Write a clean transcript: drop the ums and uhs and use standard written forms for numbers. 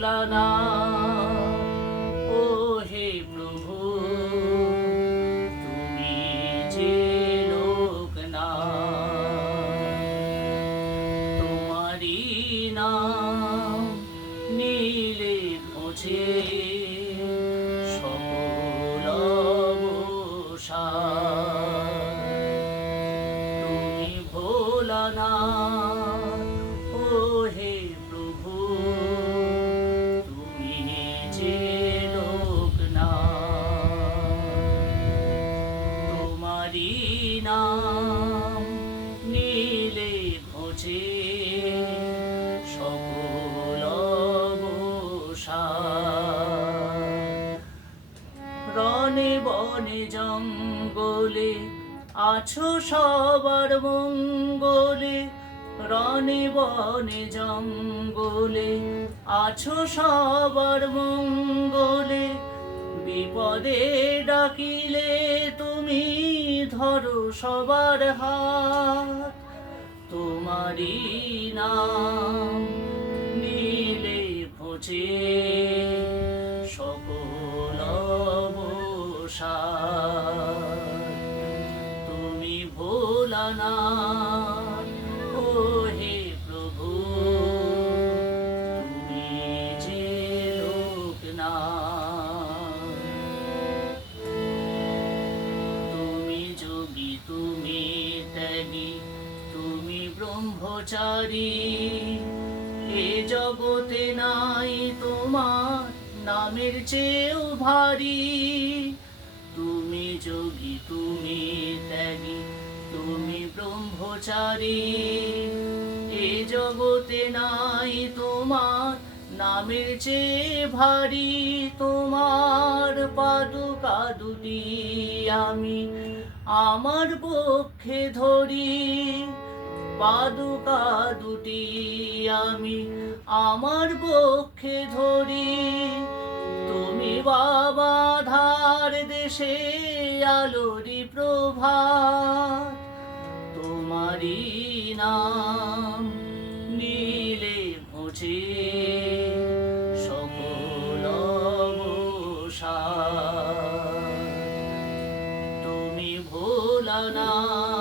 ভোলানাথ। ও হে প্রভু তুমি যে লোকনাথ, তোমারি নাম নীলে ঘোচে সকল অবসাদ। তুমি ভোলানাথ, ও হে প্রভু তুমি যে লোকনাথ, তোমারি নাম নীলে ঘোচে সকল অবসাদ। রনে বনে জঙ্গলে আছো সবার মঙ্গলে, রনে বনে জঙ্গলে আছো সবার মঙ্গলে। বিপদে ডাকিলে তুমি ধরো সবার হাত, তোমারি নাম নীলে ঘোচে সকল অবসাদ। তুমি ভোলানাথ, ও হে প্রভু তুমি যে লোকনাথ। তুমি যোগী তুমি ত্যাগী তুমি ব্রহ্মচারী, এ জগতে নাই তোমার নামের চেয়েও ভারী। তুমি যোগী তুমি ত্যাগী তুমি ব্রহ্মচারী, এ জগতে নাই তোমার নামের চেয়ে ভারী। তোমার পাদুকা দুটি আমি আমার পক্ষে ধরি, পাদুকা দুটি আমি আমার পক্ষে ধরি। তুমি বাবা ধার দেশে আলোরি প্রভাত, তোমারি নাম নীলে ঘোচে সকল অবসাদ। তুমি ভোলানাথ,